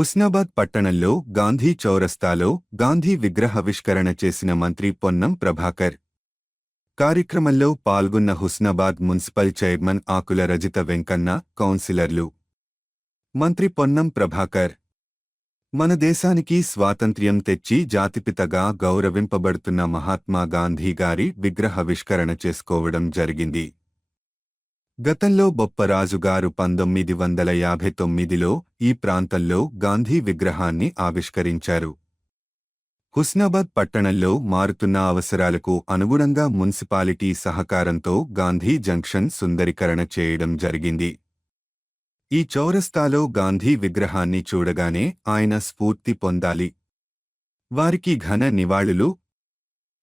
హుస్నాబాద్ పట్టణంలో గాంధీ చౌరస్తాలో గాంధీ విగ్రహావిష్కరణ చేసిన మంత్రి పొన్నం ప్రభాకర్. కార్యక్రమంలో పాల్గొన్న హుస్నాబాద్ మున్సిపల్ చైర్మన్ ఆకుల రజిత వెంకన్న కౌన్సిలర్లు. మంత్రి పొన్నం ప్రభాకర్. మన దేశానికి స్వాతంత్ర్యం తెచ్చి జాతిపితగా గౌరవింపబడుతున్న మహాత్మా గాంధీ గారి విగ్రహావిష్కరణ చేసుకోవడం జరిగింది. గతంలో బొప్పరాజుగారు పంతొమ్మిది వందల యాభై తొమ్మిదిలో ఈ ప్రాంతంలో గాంధీ విగ్రహాన్ని ఆవిష్కరించారు. హుస్నాబాద్ పట్టణంలో మారుతున్న అవసరాలకు అనుగుణంగా మున్సిపాలిటీ సహకారంతో గాంధీ జంక్షన్ సుందరీకరణ చేయడం జరిగింది. ఈ చౌరస్తాలో గాంధీ విగ్రహాన్ని చూడగానే ఆయన స్ఫూర్తి పొందాలి. వారికి ఘన నివాళులు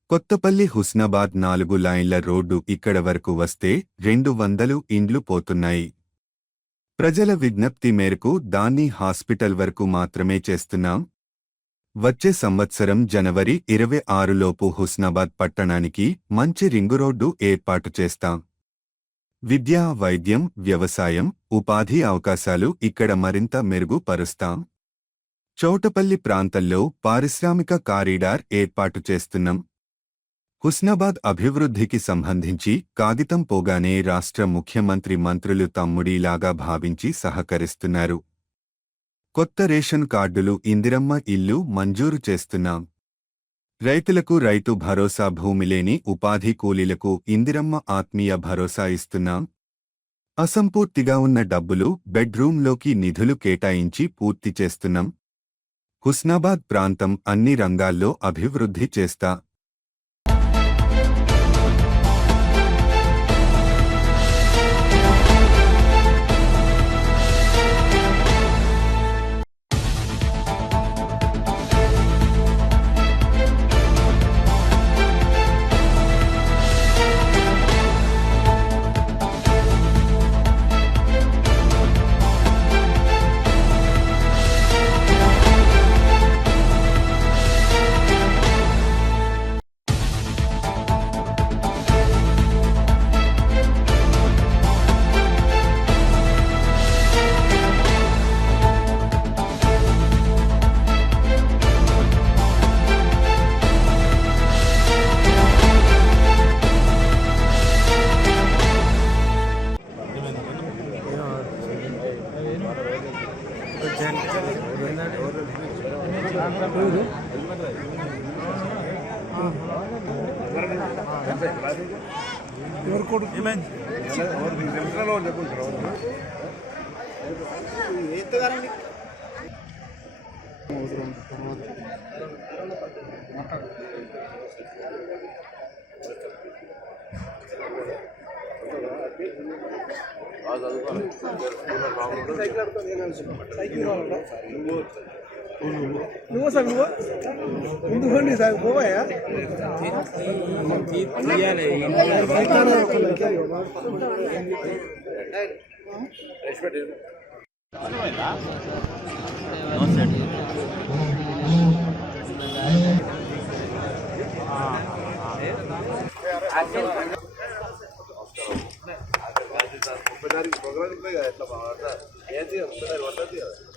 కొత్తపల్లి హుస్నాబాద్ నాలుగు లైన్ల రోడ్డు ఇక్కడ వరకు వస్తే రెండు వందలు ఇండ్లు పోతున్నాయి. ప్రజల విజ్ఞప్తి మేరకు దాన్ని హాస్పిటల్ వరకు మాత్రమే చేస్తున్నాం. వచ్చే సంవత్సరం జనవరి ఇరవై ఆరులోపు హుస్నాబాద్ పట్టణానికి మంచి రింగు రోడ్డు ఏర్పాటు చేస్తాం. విద్య వైద్యం వ్యవసాయం ఉపాధి అవకాశాలు ఇక్కడ మరింత మెరుగుపరుస్తాం. చౌటపల్లి ప్రాంతంలో పారిశ్రామిక కారిడార్ ఏర్పాటు చేస్తున్నాం. హుస్నాబాద్ అభివృద్ధికి సంబంధించి కాగితం పోగానే రాష్ట్ర ముఖ్యమంత్రి మంత్రులు తమ్ముడిలాగా భావించి సహకరిస్తున్నారు. కొత్త రేషన్ కార్డులు ఇందిరమ్మ ఇల్లు మంజూరు చేస్తున్నాం. రైతులకు రైతు భరోసా భూమి లేని ఉపాధి కూలీలకు ఇందిరమ్మ ఆత్మీయ భరోసా ఇస్తున్నాం. అసంపూర్తిగా ఉన్న డబ్బులు బెడ్రూంలోకి నిధులు కేటాయించి పూర్తి చేస్తున్నాం. హుస్నాబాద్ ప్రాంతం అన్ని రంగాల్లో అభివృద్ధి చేస్తా ఎవరు కొడుకు బాగా సైకిల్ సైకిల్ కావాలంటే Luwas ang luwas. Hindi ko nisa ko ba ya? Titiya na yun. Kita na ako lang kayo. ఒక్కసారి పొగరానికి పోయి ఎట్లా బాగుంటుంది ఏంటి ఒక్కసారి వంటది కదా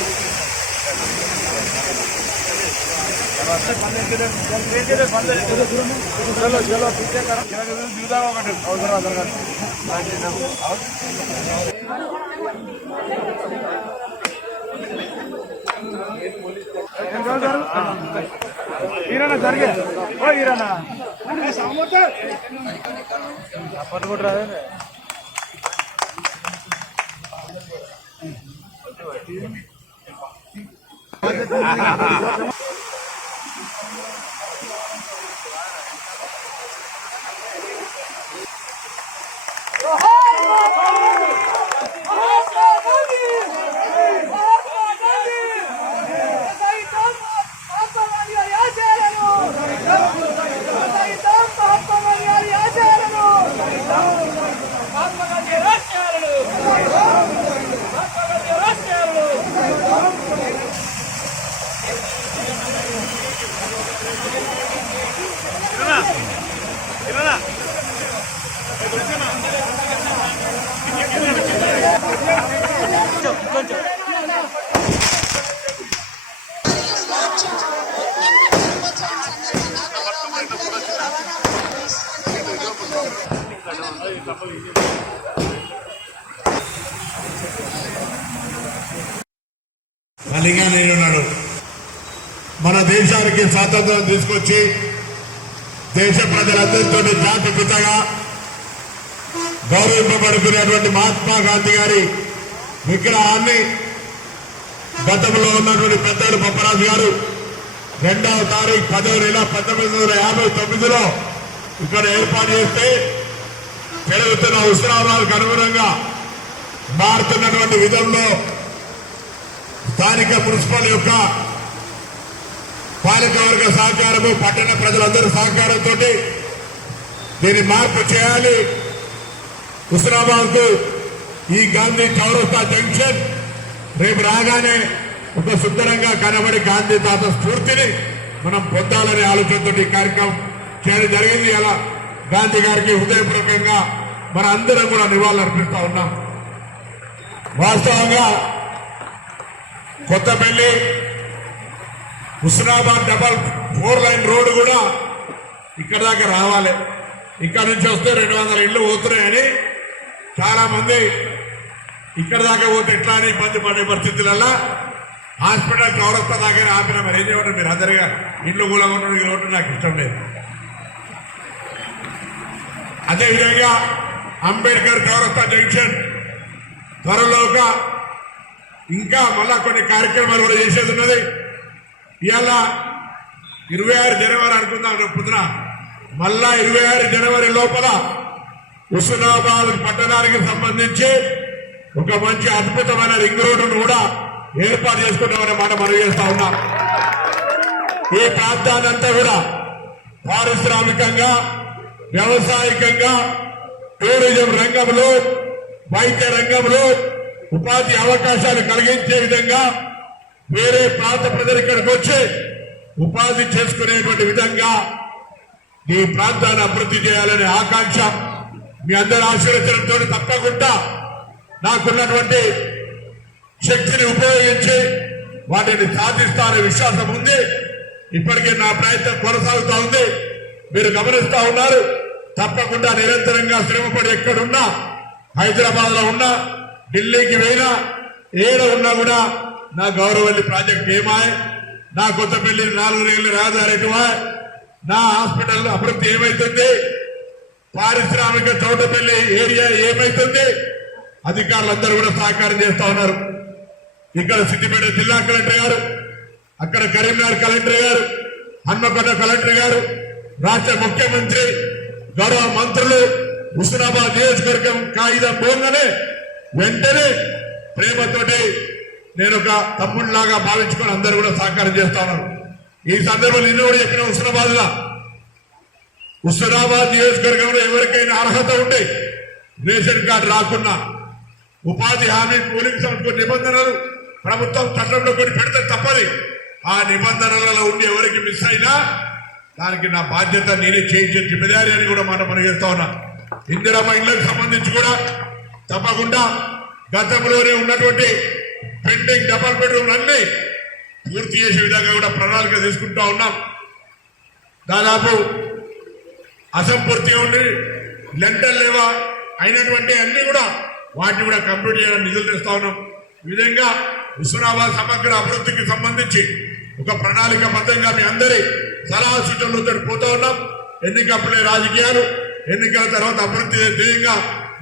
సార్ నువ్వు ముందు పోండి సార్ పోవాయా ఈరన్నా జరిగే ఓ ఈరన్నా అప్పటి కూడా మల్లిగా నేనున్నాడు మన దేశానికి స్వాతంత్రం తీసుకొచ్చి దేశ ప్రజలందరితో జాతి పితగా గౌరవింపబడుతున్నటువంటి మహాత్మా గాంధీ గారి విగ్రహాన్ని గతంలో ఉన్నటువంటి పెద్దలు బొప్పరాజు గారు రెండవ తారీఖు పదవ నెల పంతొమ్మిది వందల యాభై తొమ్మిదిలో ఇక్కడ ఏర్పాటు చేస్తే పెరుగుతున్న ఉష్ణాలకు అనుగుణంగా మారుతున్నటువంటి విధంలో స్థానిక మున్సిపల్ యొక్క పాలకవర్గ సహకారము పట్టణ ప్రజలందరి సహకారంతో దీన్ని మార్పు చేయాలి. హుస్నాబాద్కు ఈ గాంధీ చౌరస్తా జంక్షన్ రేపు రాగానే ఒక సుందరంగా కనబడి గాంధీ తాత స్ఫూర్తిని మనం పొందాలనే ఆలోచనతో ఈ కార్యక్రమం చేయడం జరిగింది. అలా గాంధీ గారికి హృదయపూర్వకంగా మన అందరం కూడా నివాళులర్పిస్తా ఉన్నాం. వాస్తవంగా Kothapalli Husnabad double four line road కూడా ఇక్కడ దాకా రావాలి. ఇక్కడ నుంచి వస్తే రెండు వందల ఇళ్ళు పోతున్నాయని చాలా మంది ఇక్కడ దాకా పోతే ఎట్లా అని ఇబ్బంది పడే పరిస్థితులల్లో హాస్పిటల్ చౌరస్తా దాకానే ఆపిన మరి ఏం చేయమంటారు? మీరు అందరిగా ఇంట్లో కూడా ఉండడం ఈ రోడ్డు నాకు ఇష్టం లేదు. అదేవిధంగా అంబేద్కర్ చౌరస్తా జంక్షన్ త్వరలో ఇంకా మళ్ళా కొన్ని కార్యక్రమాలు కూడా చేసేది ఉన్నది. ఇవాళ ఇరవై ఆరు జనవరి అనుకుందాం రేపు పొద్దున. మళ్ళా ఇరవై ఆరు జనవరి లోపల హుస్నాబాద్ పట్టణానికి సంబంధించి ఒక మంచి అద్భుతమైన రింగ్ రోడ్డును కూడా ఏర్పాటు చేసుకుంటామనే మాట మనం చేస్తా ఉన్నాం. ఈ ప్రాంతాన్నంతా కూడా పారిశ్రామికంగా వ్యవసాయకంగా టూరిజం రంగంలో వైద్య రంగంలో ఉపాధి అవకాశాలు కలిగించే విధంగా వేరే ప్రాంత ప్రజలు ఇక్కడికి వచ్చి ఉపాధి చేసుకునేటువంటి విధంగా ఈ ప్రాంతాన్ని అభివృద్ధి చేయాలనే ఆకాంక్ష మీ అందరి ఆశీర్వచనంతో తప్పకుండా నాకున్నటువంటి శక్తిని ఉపయోగించి వాటిని సాధిస్తానే విశ్వాసం ఉంది. ఇప్పటికే నా ప్రయత్నం కొనసాగుతా ఉంది. మీరు గమనిస్తా ఉన్నారు తప్పకుండా నిరంతరంగా శ్రమపడి ఎక్కడున్నా హైదరాబాద్లో ఉన్నా ఢిల్లీకి పోయినా ఏడ ఉన్నా కూడా నా గౌరవల్లి ప్రాజెక్ట్ ఏమాయ్ నా కొత్తపల్లి నాలుగు రేళ్ళ రహదారి నా హాస్పిటల్ అభివృద్ధి ఏమైతుంది పారిశ్రామిక చౌటపల్లి ఏరియా ఏమైతుంది అధికారులందరూ కూడా సహకారం చేస్తా ఉన్నారు. ఇక్కడ సిద్దిపేట జిల్లా కలెక్టర్ గారు అక్కడ కరీంనగర్ కలెక్టర్ గారు హన్మకొండ కలెక్టర్ గారు రాష్ట్ర ముఖ్యమంత్రి గౌరవ మంత్రులు హుస్నాబాద్ నియోజకవర్గం కాగితం పోగానే వెంటనే ప్రేమతోటి నేను ఒక తమ్ముడిలాగా భావించుకొని అందరూ కూడా సహకారం చేస్తా ఉన్నారు. ఈ సందర్భంలో నిన్ను కూడా చెప్పిన హుస్నాబాద్ లా హుస్నాబాద్ నియోజకవర్గంలో ఎవరికైనా అర్హత ఉంటే రేషన్ కార్డు రాకున్నా ఉపాధి హామీ కూలింగ్ సంస్థ నిబంధనలు ప్రభుత్వం చట్టంలో కొన్ని పెడితే తప్పది. ఆ నిబంధనలలో ఉండి ఎవరికి మిస్ అయినా దానికి నా బాధ్యత నేనే చేయించే జిమ్మేదారి అని కూడా మనం పనిచేస్తా ఉన్నా. ఇందిరమ్మ ఇళ్ళకు సంబంధించి కూడా తప్పకుండా గతంలోనే ఉన్నటువంటి పెండింగ్ డబల్ బెడ్రూమ్ అన్ని పూర్తి చేసే విధంగా కూడా ప్రణాళిక తీసుకుంటా ఉన్నాం. దాదాపు అసంపూర్తిగా ఉండి లెంటర్ లేవా అయినటువంటి అన్ని కూడా వాటిని కూడా కంప్లీట్ చేయాలని నిధులు తెస్తా ఉన్నాం. ఈ విధంగా హుస్నాబాద్ సమగ్ర అభివృద్ధికి సంబంధించి ఒక ప్రణాళిక బద్దంగా మీ అందరి సలహా సూచనలతో పోతా ఉన్నాం. ఎన్నికప్పుడే రాజకీయాలు ఎన్నికల తర్వాత అభివృద్ధి ధ్యేయంగా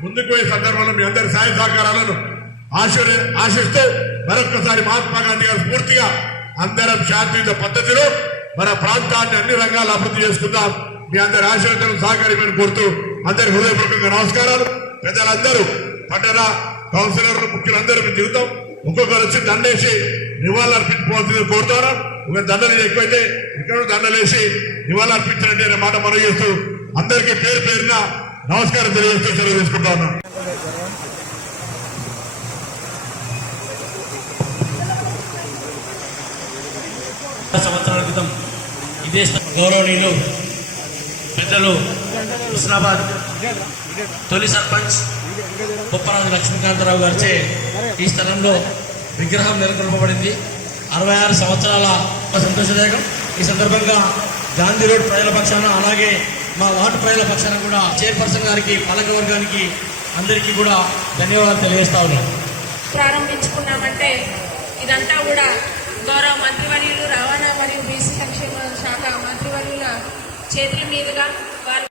ముందుకు పోయే సందర్భంలో మీ అందరి సహాయ సహకారాలను ఆశీర్ ఆశిస్తూ మరొక్కసారి మహాత్మా గాంధీ గారు స్ఫూర్తిగా అందరం శాంతియుత పద్ధతిలో మన ప్రాంతాన్ని అన్ని రంగాలు అభివృద్ధి చేసుకుందాం. మీ అందరి ఆశీర్వదనం సహకారమని కోరుతూ అందరి హృదయపూర్వకంగా నమస్కారాలు. ప్రజలందరూ పట్టణ కౌన్సిలర్లు ముఖ్యులందరూ మీ జీవితం ఒక్కొక్కరు వచ్చి దండేసి నివాళులు అర్పించుకోవాల్సింది కోరుతారా. ఒక దండలు ఎక్కువైతే ఇక్కడ దండలేసి నివాళులు అర్పించినట్టు అనే మాట మనం చేస్తూ అందరికీ పేరు పేరున నమస్కారం తెలియజేస్తూ సెలవు తీసుకుంటా ఉన్నాను. సంవత్సరాల క్రితం ఇదే గౌరవనీయులు పెద్దలు హుస్నాబాద్ తొలి సర్పంచ్ బొప్పరాజు లక్ష్మీకాంతరావు గారిచే ఈ స్థలంలో విగ్రహం నెలకొల్పబడింది. అరవై ఆరు సంవత్సరాల సంతోషదాయకం ఈ సందర్భంగా గాంధీ రోడ్ ప్రజల పక్షాన అలాగే మా వార్డు ప్రజల పక్షాన కూడా చైర్పర్సన్ గారికి పాలక వర్గానికి అందరికీ కూడా ధన్యవాదాలు తెలియజేస్తా ఉన్నాం ప్రారంభించుకున్నామంటే ఇదంతా కూడా గౌరవ మంత్రివర్యులు రవాణా మరియు బీసీ సంక్షేమ శాఖ మంత్రివర్యుల చేతుల మీదుగా వారు